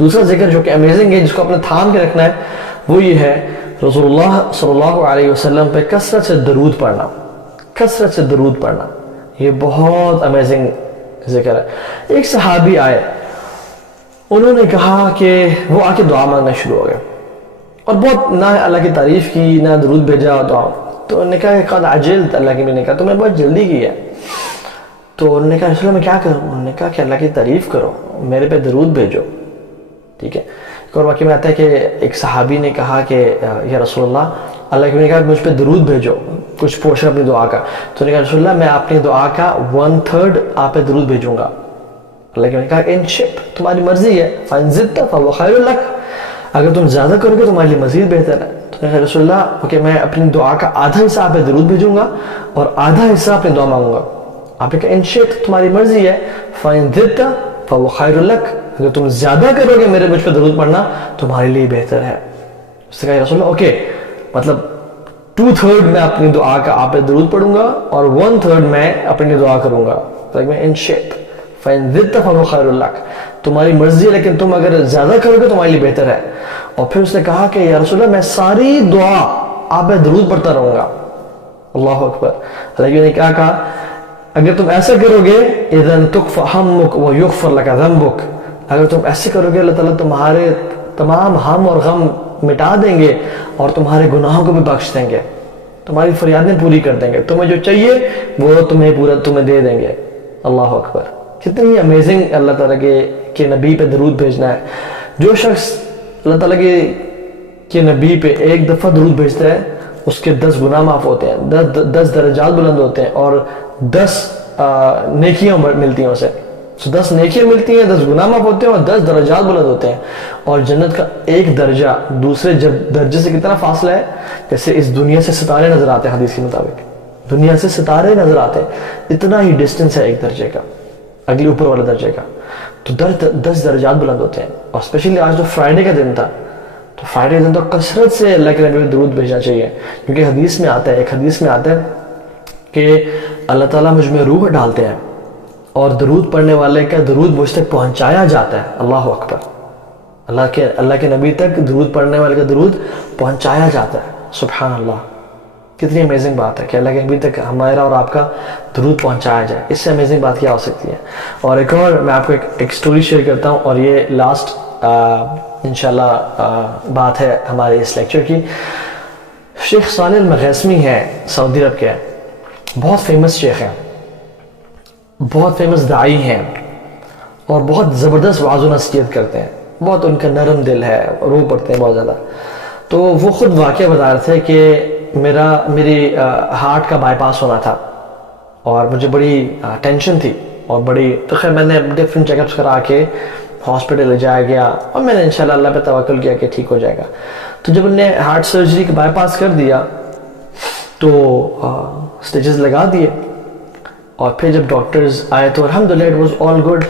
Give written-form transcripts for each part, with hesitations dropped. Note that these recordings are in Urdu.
دوسرا ذکر جو کہ امیزنگ ہے، جس کو اپنے تھام کے رکھنا ہے، وہ یہ ہے رسول اللہ صلی اللہ علیہ وسلم پہ کثرت سے درود پڑھنا، کثرت سے درود پڑھنا، یہ بہت امیزنگ ذکر ہے۔ ایک صحابی آئے، انہوں نے کہا کہ وہ آ کے دعا مانگنا شروع ہو گئے، اور بہت نہ اللہ کی تعریف کی نہ درود بھیجا دعا، تو انہوں نے کہا کہ قد عجلت، اللہ کی نے کہا تو میں بہت جلدی کی ہے۔ تو انہوں نے کہا رسول اللہ میں کیا کروں؟ انہوں نے کہا کہ اللہ کی تعریف کرو، میرے پہ درود بھیجو، ٹھیک ہے۔ ایک اور واقعہ میں آتا ہے کہ ایک صحابی نے کہا کہ یا رسول اللہ کی نے کہا مجھ پہ درود بھیجو کچھ پورشن اپنی دعا کا، تو انہوں نے کہا رسول اللہ میں اپنی دعا کا 1/3 آپ پہ درود بھیجوں گا۔ اللہ کی نے کہا ان شپ، تمہاری مرضی ہے، فَإِن زِدْتَ فَهُوَ خَيْرٌ لَكَ، اگر تم زیادہ کرو گے تمہارے لیے مزید بہتر ہے۔ تو نے کہا رسول اللہ کہ میں اپنی دعا کا آدھا حصہ آپ پہ درود بھیجوں گا اور آدھا حصہ اپنی دعا مانگوں گا۔ آپ نے کہا ان شئت، تمہاری مرضی ہے، فَإِن زِدْتَ فَهُوَ خَيْرٌ لَكَ، اگر تم زیادہ کرو گے میرے مجھ پہ درود پڑھنا تمہارے لیے بہتر ہے۔ اس نے کہا رسول اللہ اوکے، مطلب 2/3 میں اپنی دعا کا آپ پہ درود پڑھوں گا اور 1/3 میں اپنی دعا کروں گا۔ میں ان شئت فَإِن زِدْتَ فَهُوَ خَيْرٌ لَكَ، تمہاری مرضی ہے لیکن تم اگر زیادہ کرو گے تمہارے لیے بہتر ہے۔ اور پھر اس نے کہا کہ یا رسول اللہ میں ساری دعا آپ پہ درود پڑھتا رہوں گا۔ اللہ اکبر۔ اللہ نے کیا کہا اگر تم ایسا کرو گے اذن تکفى ہمک ویغفر لک ذنبک، اگر تم ایسے کرو گے اللہ تعالیٰ تمہارے تمام ہم اور غم مٹا دیں گے اور تمہارے گناہوں کو بھی بخش دیں گے، تمہاری فریادیں پوری کر دیں گے، تمہیں جو چاہیے وہ تمہیں پورا تمہیں دے دیں گے۔ اللہ اکبر۔ کتنی امیزنگ اللہ تعالیٰ کے نبی پہ درود بھیجنا ہے۔ جو شخص اللہ تعالیٰ کے نبی پہ ایک دفعہ درود بھیجتا ہے اس کے 10 گناہ معاف ہوتے ہیں، 10 درجات بلند ہوتے ہیں اور 10 نیکیاں ملتی ہیں اسے۔ 10 نیکیاں ملتی ہیں، 10 گناہ معاف ہوتے ہیں اور 10 درجات بلند ہوتے ہیں۔ اور جنت کا ایک درجہ دوسرے درجے سے کتنا فاصلہ ہے؟ جیسے اس دنیا سے ستارے نظر آتے ہیں، حدیث کے مطابق دنیا سے ستارے نظر آتے ہیں، اتنا ہی ڈسٹنس ہے ایک درجے کا اگلی اوپر والے درجے کا۔ تو 10 درجات بلند ہوتے ہیں۔ اور اسپیشلی آج تو فرائیڈے کا دن تھا، تو فرائیڈے کے دن تو کثرت سے اللہ کے نبی پہ درود بھیجنا چاہیے، کیونکہ حدیث میں آتا ہے، ایک حدیث میں آتا ہے کہ اللہ تعالیٰ مجھ میں روح ڈالتے ہیں اور درود پڑھنے والے کا درود مجھ تک پہنچایا جاتا ہے۔ اللہ اکبر۔ اللہ کے نبی تک درود پڑھنے والے کا درود پہنچایا جاتا ہے۔ سبحان اللہ، کتنی امیزنگ بات ہے کہ اللہ کے نبی تک ہمارا اور آپ کا درود پہنچایا جائے، اس سے امیزنگ بات کیا ہو سکتی ہے۔ اور ایک اور میں آپ کو ایک سٹوری شیئر کرتا ہوں، اور یہ لاسٹ انشاءاللہ بات ہے ہمارے اس لیکچر کی۔ شیخ صالح المغیثمی ہیں، سعودی عرب کے ہیں، بہت فیمس شیخ ہیں، بہت فیمس داعی ہیں، اور بہت زبردست وعظ و نصیحت کرتے ہیں، بہت ان کا نرم دل ہے، روح پڑتے ہیں بہت زیادہ۔ تو وہ خود واقعہ بتا رہے تھے کہ میری ہارٹ کا بائی پاس ہونا تھا اور مجھے بڑی ٹینشن تھی اور بڑی، تو خیر میں نے ڈفرینٹ چیک اپس کرا کے ہاسپٹل لے جایا گیا اور میں نے انشاءاللہ اللہ پہ توکل کیا کہ ٹھیک ہو جائے گا۔ تو جب انہوں نے ہارٹ سرجری کا بائی پاس کر دیا تو سٹیچز لگا دیے، اور پھر جب ڈاکٹرز آئے تو الحمدللہ اٹ واز آل گڈ۔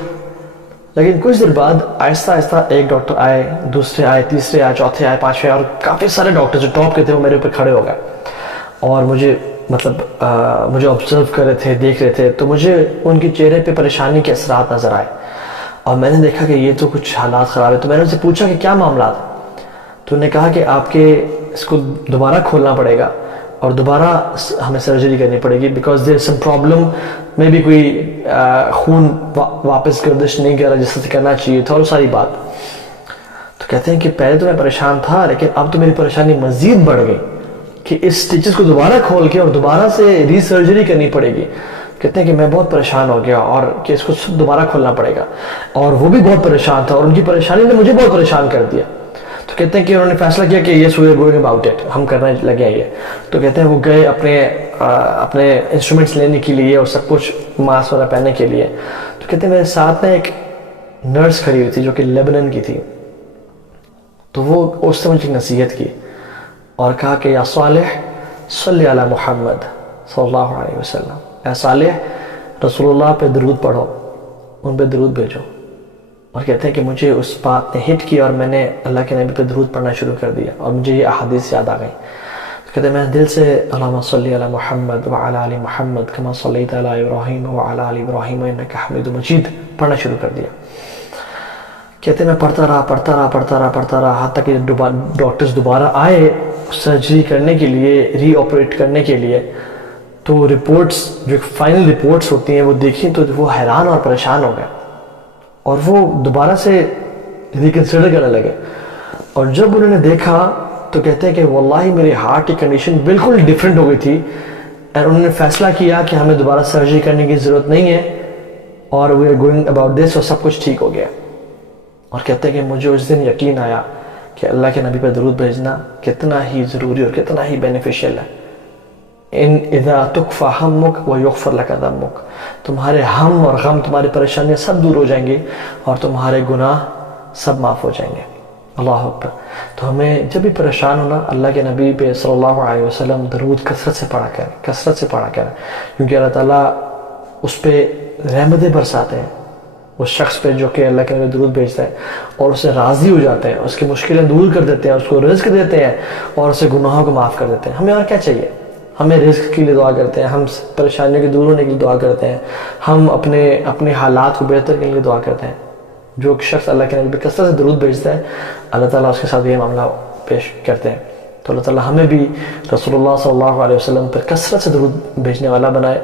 لیکن کچھ دیر بعد آہستہ آہستہ ایک ڈاکٹر آئے، دوسرے آئے، تیسرے آئے، چوتھے آئے، پانچویں، اور کافی سارے ڈاکٹر جو ٹاپ کے تھے وہ میرے اوپر کھڑے ہو گئے اور مجھے آبزرو کر رہے تھے، دیکھ رہے تھے۔ تو مجھے ان کے چہرے پہ پریشانی کے اثرات نظر آئے اور میں نے دیکھا کہ یہ تو کچھ حالات خراب ہے۔ تو میں نے ان سے پوچھا کہ کیا معاملات؟ تو انہوں نے کہا کہ آپ کے اس کو دوبارہ کھولنا پڑے گا اور دوبارہ ہمیں سرجری کرنی پڑے گی، بیکاز دیر سم پرابلم، میں بھی کوئی خون واپس گردش نہیں کر رہا جس سے کرنا چاہیے تھا، اور ساری بات۔ تو کہتے ہیں کہ پہلے تو میں پریشان تھا لیکن اب تو میری پریشانی مزید بڑھ گئی کہ اس سٹیچز کو دوبارہ کھول کے اور دوبارہ سے ری سرجری کرنی پڑے گی۔ کہتے ہیں کہ میں بہت پریشان ہو گیا اور کہ اس کو دوبارہ کھولنا پڑے گا، اور وہ بھی بہت پریشان تھا اور ان کی پریشانی نے مجھے بہت پریشان کر دیا۔ تو کہتے ہیں کہ انہوں نے فیصلہ کیا کہ yes we are going about it, ہم کرنے لگے ہیں یہ۔ تو کہتے ہیں وہ گئے اپنے انسٹرومنٹس لینے کے لیے اور سب کچھ ماسک وغیرہ پہننے کے لیے۔ تو کہتے ہیں میرے ساتھ میں ایک نرس کھڑی ہوئی تھی جو کہ لیبنن کی تھی، تو وہ اس سے مجھے نصیحت کی اور کہا کہ یا صالح صلی علی محمد صلی اللہ علیہ وسلم، اے صالح رسول اللہ پہ درود پڑھو، ان پہ درود بھیجو۔ اور کہتے ہیں کہ مجھے اس بات نے ہٹ کی اور میں نے اللہ کے نبی پہ درود پڑھنا شروع کر دیا اور مجھے یہ احادیث یاد آ گئیں۔ کہتے ہیں میں دل سے اللہم صلی علی محمد وعلی آل محمد کما صلیت علی ابراہیم وعلی آل ابراہیم انک حمید مجید پڑھنا شروع کر دیا۔ کہتے میں پڑھتا رہا حتیٰ کہ ڈاکٹرز دوبارہ آئے سرجری کرنے کے لیے، ری آپریٹ کرنے کے لیے، تو رپورٹس جو فائنل رپورٹس ہوتی ہیں وہ دیکھیں تو وہ حیران اور پریشان ہو گئے، اور وہ دوبارہ سے ریکنسیڈر کرنے لگے. اور جب انہوں نے دیکھا تو کہتے ہیں کہ واللہ میرے ہارٹ کی کنڈیشن بالکل ڈیفرنٹ ہو گئی تھی، اور انہوں نے فیصلہ کیا کہ ہمیں دوبارہ سرجری کرنے کی ضرورت نہیں ہے، اور we are going about this, اور سب کچھ ٹھیک ہو گیا. اور کہتے ہیں کہ مجھے اس دن یقین آیا کہ اللہ کے نبی پر درود بھیجنا کتنا ہی ضروری اور کتنا ہی بینیفیشیل ہے. ان اذا تکفى ہمک ویغفر لک ذنبک، تمہارے ہم اور غم، تمہاری پریشانیاں سب دور ہو جائیں گے اور تمہارے گناہ سب معاف ہو جائیں گے. اللہ اکبر. تو ہمیں جب بھی پریشان ہونا، اللہ کے نبی پہ صلی اللہ علیہ وسلم درود کثرت سے پڑھا کریں، کیونکہ اللہ تعالیٰ اس پہ رحمتیں برساتے ہیں اس شخص پہ جو کہ اللہ کے نبی درود بھیجتا ہے، اور اسے راضی ہو جاتے ہیں، اس کی مشکلیں دور کر دیتے ہیں، اس کو رزق دیتے ہیں، اور اسے گناہوں کو معاف کر دیتے ہیں. ہمیں اور کیا چاہیے؟ ہمیں رزق کے لیے دعا کرتے ہیں، ہم پریشانیوں کے دور ہونے کے لیے دعا کرتے ہیں، ہم اپنے حالات کو بہتر کرنے کے لیے دعا کرتے ہیں. جو شخص اللہ کے نبی پہ کثرت سے درود بھیجتا ہے، اللہ تعالیٰ اس کے ساتھ یہ معاملہ پیش کرتے ہیں. تو اللہ تعالیٰ ہمیں بھی رسول اللہ صلی اللہ علیہ وسلم پر کثرت سے درود بھیجنے والا بنائے.